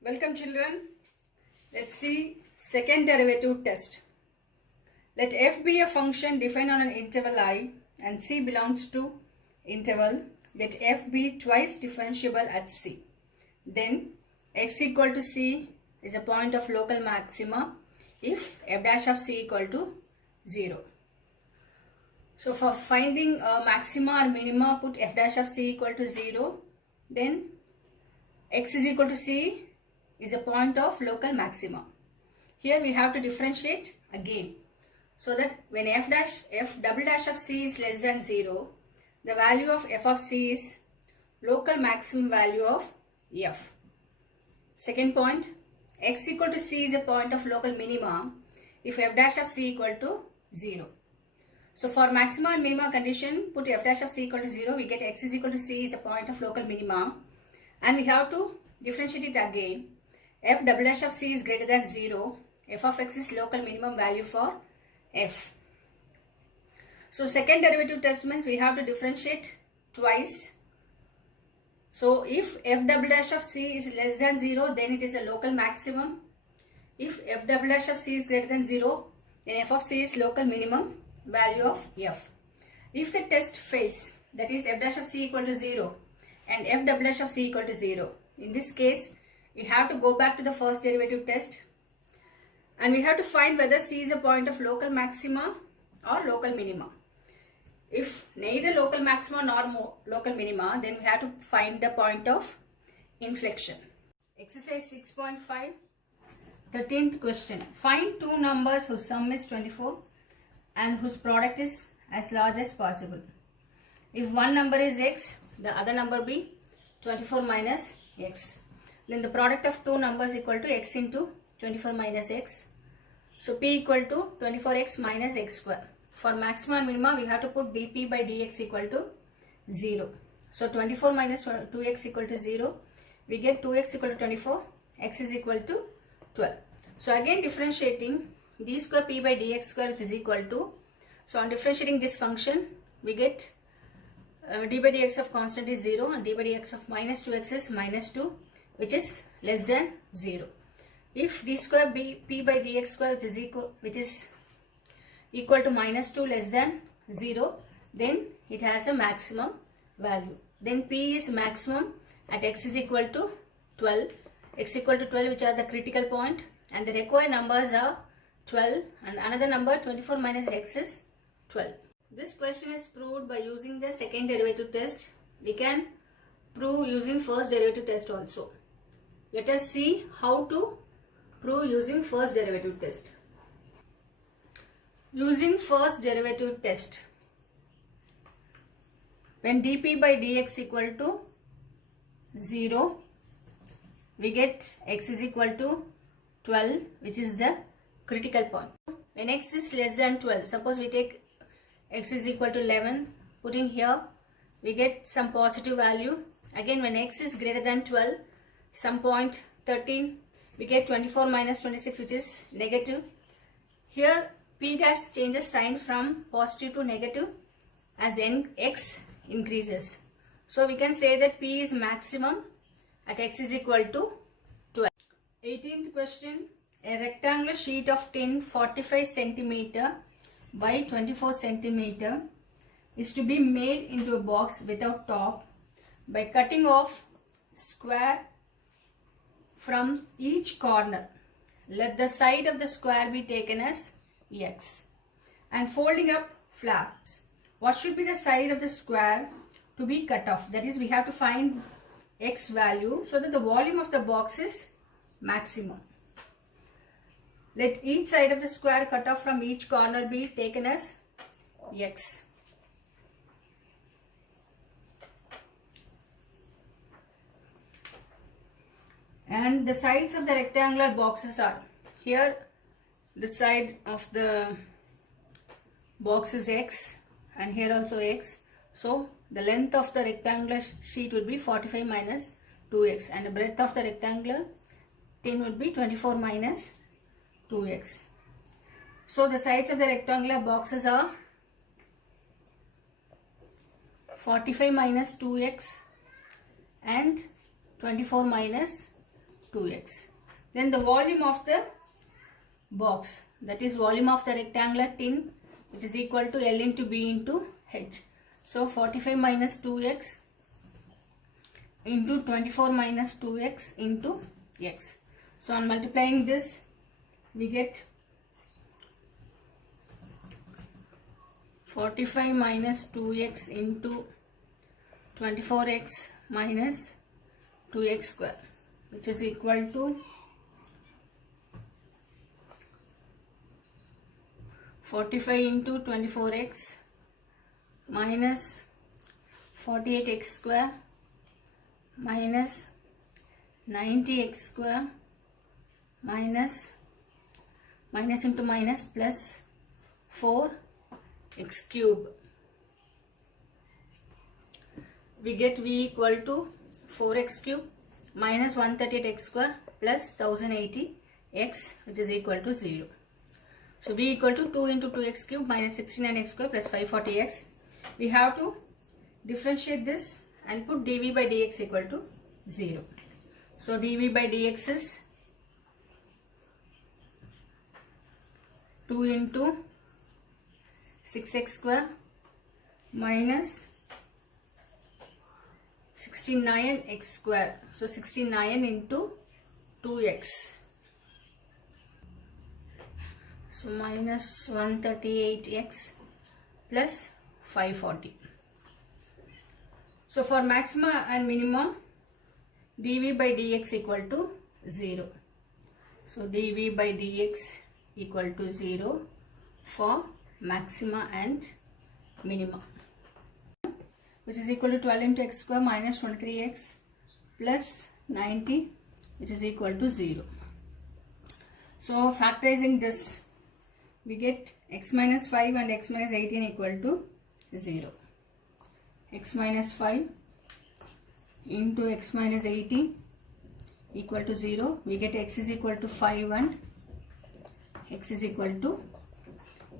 Welcome children. Let's see second derivative test. Let f be a function defined on an interval I and c belongs to interval. Let f be twice differentiable at c. Then x equal to c is a point of local maxima if f dash of c equal to 0. So for finding maxima or minima, put f dash of c equal to 0. Then x is equal to c is a point of local maxima. Here we have to differentiate again, so that when f double dash of c is less than 0, the value of f of c is local maximum value of f. Second point, x equal to c is a point of local minima if f dash of c equal to 0. So for maxima and minima condition, put f dash of c equal to 0, we get x is equal to c is a point of local minima, and we have to differentiate it again. F double dash of c is greater than 0, f of x is local minimum value for f. So second derivative test means we have to differentiate twice. So if f double dash of c is less than 0, then it is a local maximum. If f double dash of c is greater than 0, then f of c is local minimum value of f. If the test fails, that is f dash of c equal to 0 and f double dash of c equal to 0, in this case we have to go back to the first derivative test and we have to find whether c is a point of local maxima or local minima. If neither local maxima nor local minima, then we have to find the point of inflection. Exercise 6.5, 13th question. Find two numbers whose sum is 24 and whose product is as large as possible. If one number is x, the other number be 24 minus x. Then the product of two numbers equal to x into 24 minus x. So p equal to 24x minus x square. For maxima and minima, we have to put dp by dx equal to 0. So 24 minus 2x equal to 0. We get 2x equal to 24, x is equal to 12. So again differentiating d square p by dx square, which is equal to, so on differentiating this function, we get d by dx of constant is 0 and d by dx of minus 2x is minus 2, which is less than 0. If d square p by dx square, which is equal to minus 2 less than 0, then it has a maximum value. Then p is maximum at x is equal to 12, x equal to 12, which are the critical point, and the required numbers are 12 and another number 24 minus x is 12. This question is proved by using the second derivative test. We can prove using first derivative test also. Let us see how to prove using first derivative test. Using first derivative test, when dp by dx equal to 0, we get x is equal to 12, which is the critical point. When x is less than 12, suppose we take x is equal to 11, putting here, we get some positive value. Again, when x is greater than 12, some point 13, we get 24 minus 26, which is negative. Here p dash changes sign from positive to negative as x increases. So we can say that p is maximum at x is equal to 12. 18th question. A rectangular sheet of tin 45 cm by 24 cm is to be made into a box without top by cutting off square from each corner. Let the side of the square be taken as x and folding up flaps. What should be the side of the square to be cut off? That is, we have to find x value so that the volume of the box is maximum. Let each side of the square cut off from each corner be taken as x. And the sides of the rectangular boxes are, here the side of the box is x and here also x. So the length of the rectangular sheet would be 45 minus 2x and the breadth of the rectangular tin would be 24 minus 2x. So the sides of the rectangular boxes are 45 minus 2x and 24 minus 2x. Then the volume of the box, that is volume of the rectangular tin, which is equal to L into B into H. So 45 minus 2x into 24 minus 2x into x. So on multiplying this, we get 45 minus 2x into 24x minus 2x square, which is equal to 45 into 24x minus 48x square minus 90x square minus into minus plus 4x cube. We get V equal to 4x cube minus 138x square plus 1080x, which is equal to 0. So V equal to 2 into 2x cube minus 69x square plus 540x. We have to differentiate this and put dV by dx equal to 0. So dV by dx is 2 into 6x square minus 69x square. So 69 into 2x. So minus 138x plus 540. So for maxima and minimum, dV by dx equal to 0. So dV by dx equal to 0 for maxima and minima, which is equal to 12 into x square minus 23x plus 90, which is equal to 0. So factorizing this, we get x minus 5 and x minus 18 equal to 0. X minus 5 into x minus 18 equal to 0. We get x is equal to 5 and x is equal to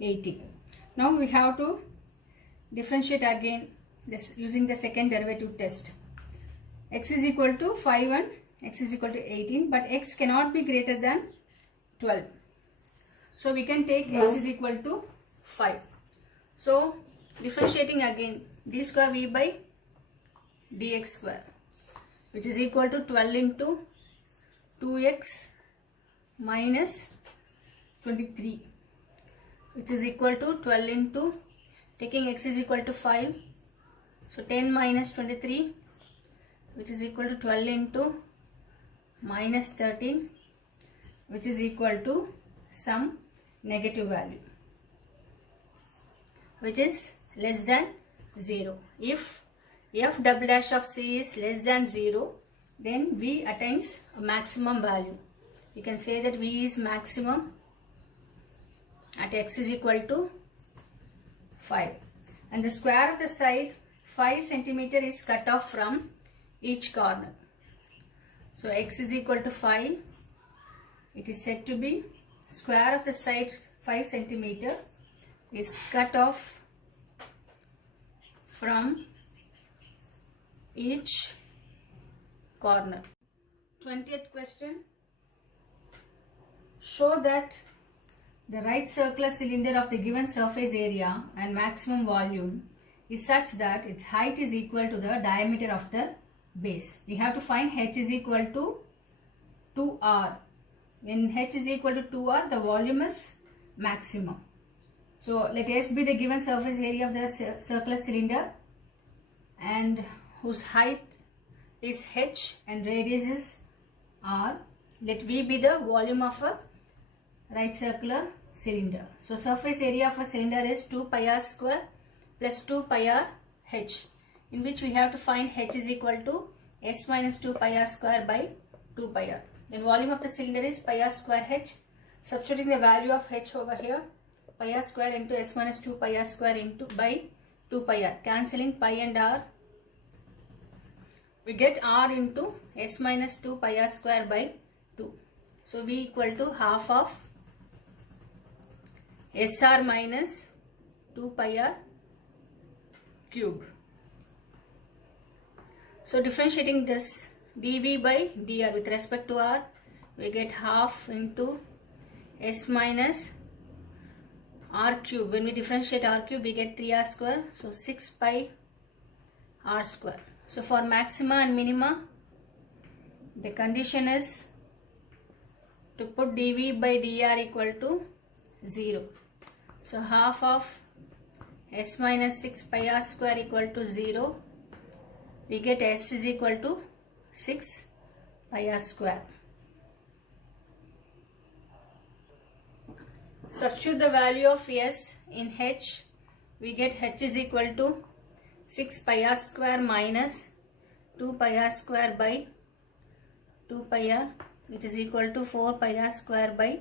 80. Now we have to differentiate again this using the second derivative test. X is equal to 5 and x is equal to 18, but x cannot be greater than 12. So we can take x is equal to 5. So differentiating again, d square v by dx square, which is equal to 12 into 2x minus 23, which is equal to 12 into, taking x is equal to 5, so 10 minus 23, which is equal to 12 into minus 13, which is equal to some negative value, which is less than 0. If f double dash of c is less than 0, then v attains a maximum value. You can say that v is maximum at x is equal to 5, and the square of the side 5 centimeter is cut off from each corner. So x is equal to 5. It is said to be square of the side 5 centimeter is cut off from each corner. 20th question. Show that the right circular cylinder of the given surface area and maximum volume is such that its height is equal to the diameter of the base. We have to find h is equal to 2r. When h is equal to 2r, the volume is maximum. So let S be the given surface area of the circular cylinder and whose height is h and radius is r. Let V be the volume of a right circular cylinder. So surface area of a cylinder is 2 pi r square plus 2 pi r h, in which we have to find h is equal to s minus 2 pi r square by 2 pi r. Then volume of the cylinder is pi r square h. Substituting the value of h over here, pi r square into s minus 2 pi r square into by 2 pi r. Cancelling pi and r, we get r into s minus 2 pi r square by 2. So V equal to half of SR minus 2 pi r cube. So differentiating this dV by dr with respect to r, we get half into s minus r cube. When we differentiate r cube, we get 3r square. So 6 pi r square. So for maxima and minima, the condition is to put dv by dr equal to 0. So half of s minus 6 pi r square equal to 0. We get s is equal to 6 pi r square. Substitute the value of s in h. We get h is equal to 6 pi r square minus 2 pi r square by 2 pi r, which is equal to 4 pi r square by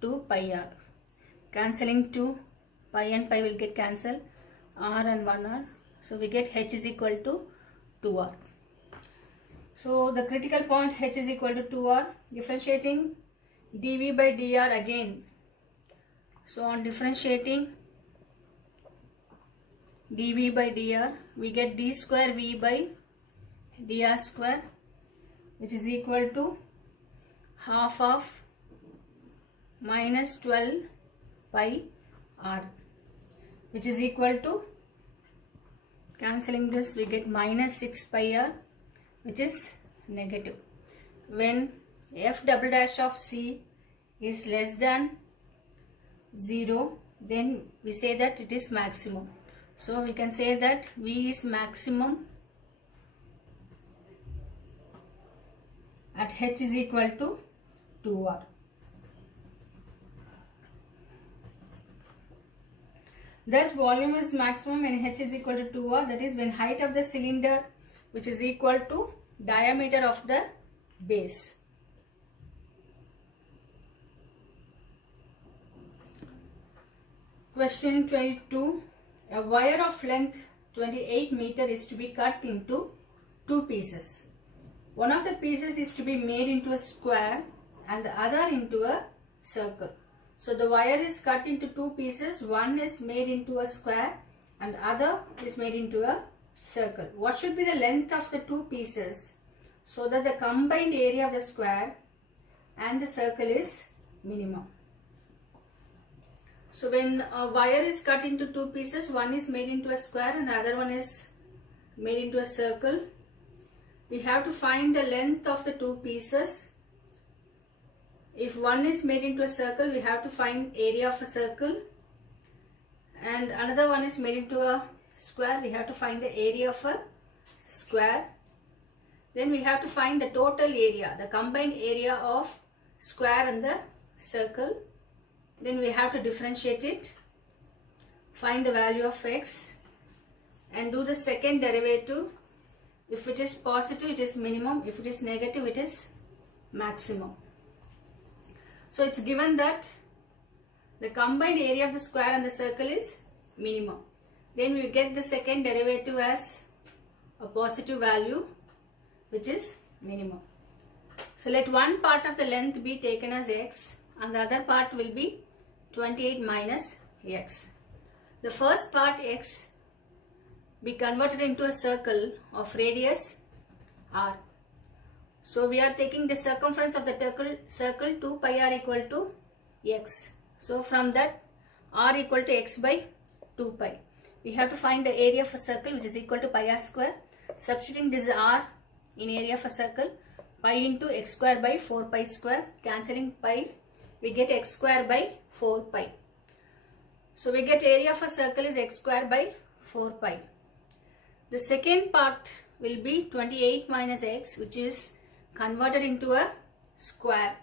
2 pi r. Cancelling 2, pi and pi will get cancelled, r and 1r. So we get h is equal to 2r. So the critical point h is equal to 2r. Differentiating dv by dr again. So on differentiating dv by dr, we get d square v by dr square, which is equal to half of minus 12 pi r, which is equal to, cancelling this, we get minus 6 pi r, which is negative. When f double dash of c is less than 0, then we say that it is maximum. So we can say that v is maximum at h is equal to 2r. Thus volume is maximum when h is equal to 2r, that is when height of the cylinder, which is equal to diameter of the base. Question 22. A wire of length 28 meter is to be cut into 2 pieces. One of the pieces is to be made into a square and the other into a circle. So the wire is cut into 2 pieces. One is made into a square and other is made into a circle. What should be the length of the 2 pieces so that the combined area of the square and the circle is minimum? So when a wire is cut into 2 pieces, one is made into a square and the other one is made into a circle. We have to find the length of the 2 pieces. If one is made into a circle, we have to find area of a circle. And another one is made into a square, we have to find the area of a square. Then we have to find the total area, the combined area of square and the circle. Then we have to differentiate it, find the value of x and do the second derivative. If it is positive, it is minimum. If it is negative, it is maximum. So it's given that the combined area of the square and the circle is minimum. Then we get the second derivative as a positive value, which is minimum. So let one part of the length be taken as x and the other part will be 28 minus x. The first part x be converted into a circle of radius r. So we are taking the circumference of the circle 2 pi r equal to x. So from that r equal to x by 2 pi. We have to find the area of a circle, which is equal to pi r square. Substituting this r in area of a circle, pi into x square by 4 pi square. Cancelling pi, we get x square by 4 pi. So we get area of a circle is x square by 4 pi. The second part will be 28 minus x, which is converted into a square.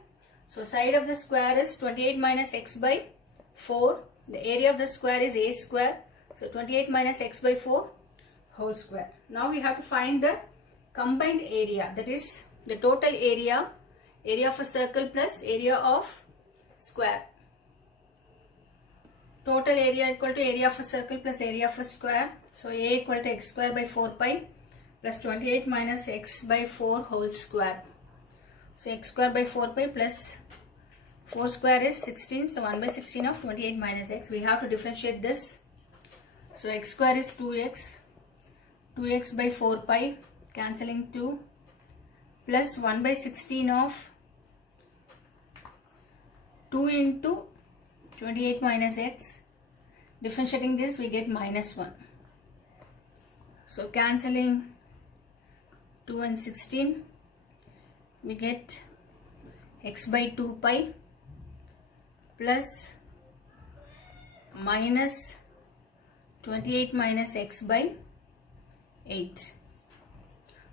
So side of the square is 28 minus x by 4. The area of the square is a square. So 28 minus x by 4 whole square. Now we have to find the combined area, that is the total area, area of a circle plus area of square. Total area equal to area of a circle plus area of a square. So a equal to x square by 4 pi plus 28 minus x by 4 whole square. So x square by 4 pi plus 4 square is 16. So 1 by 16 of 28 minus x. We have to differentiate this. So x square is 2x. 2x by 4 pi, cancelling 2, plus 1 by 16 of 2 into 28 minus x. Differentiating this, we get minus 1. So cancelling 2 and 16, we get x by 2 pi plus minus 28 minus x by 8.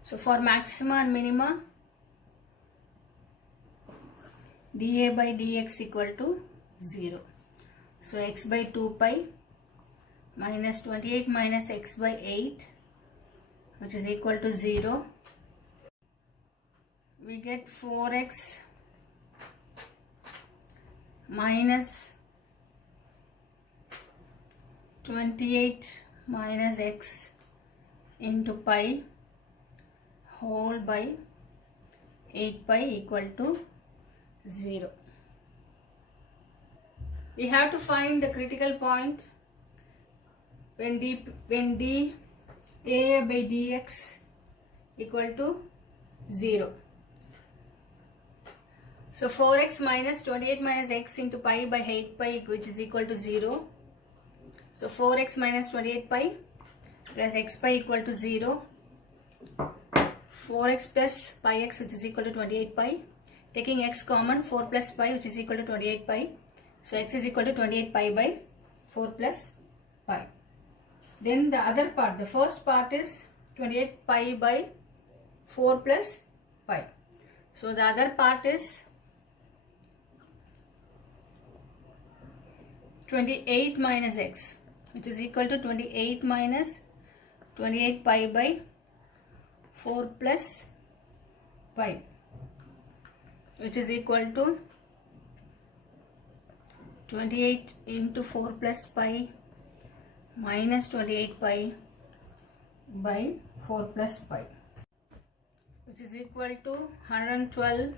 So for maxima and minima, dA by dx equal to 0. So x by 2 pi minus 28 minus x by 8, which is equal to 0. We get 4x minus 28 minus x into pi whole by 8 pi equal to 0. We have to find the critical point when dA by dx equal to 0. So 4x minus 28 minus x into pi by 8 pi, which is equal to 0. So 4x minus 28 pi plus x pi equal to 0. 4x plus pi x, which is equal to 28 pi. Taking x common, 4 plus pi, which is equal to 28 pi. So x is equal to 28 pi by 4 plus pi. Then the other part, the first part is 28 pi by 4 plus pi. So the other part is 28 minus x, which is equal to 28 minus 28 pi by 4 plus pi, which is equal to 28 into 4 plus pi minus 28 pi by 4 plus pi, which is equal to 112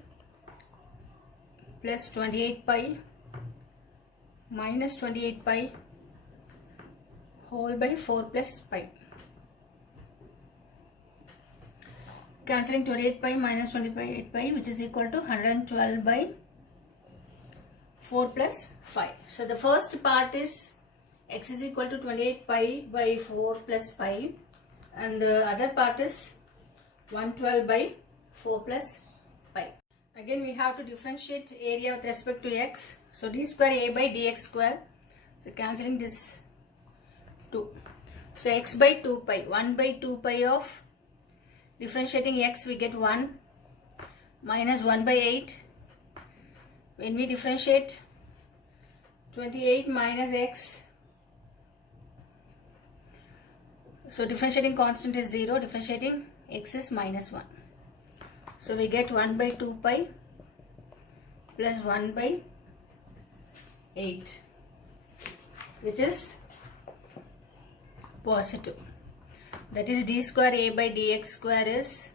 plus 28 pi minus 28 pi whole by 4 plus pi. Cancelling 28 pi minus 28 pi, which is equal to 112 by 4 plus 5. So the first part is x is equal to 28 pi by 4 plus pi, and the other part is 112 by 4 plus pi. Again we have to differentiate area with respect to x. So d square a by dx square. So cancelling this 2. So x by 2 pi, 1 by 2 pi of differentiating x, we get 1 minus 1 by 8. When we differentiate 28 minus x, so differentiating constant is 0, differentiating x is minus 1. So we get 1 by 2 pi plus 1 by 8, which is positive. That is d square a by dx square is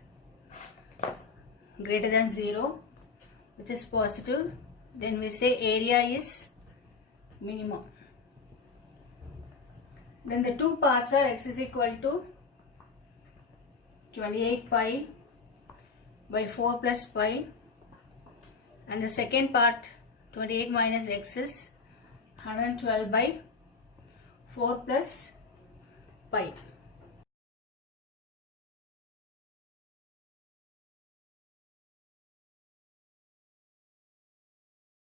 greater than 0, which is positive. Then we say area is minimum. Then the two parts are x is equal to 28 pi by 4 plus pi, and the second part 28 minus x is 112 by 4 plus pi.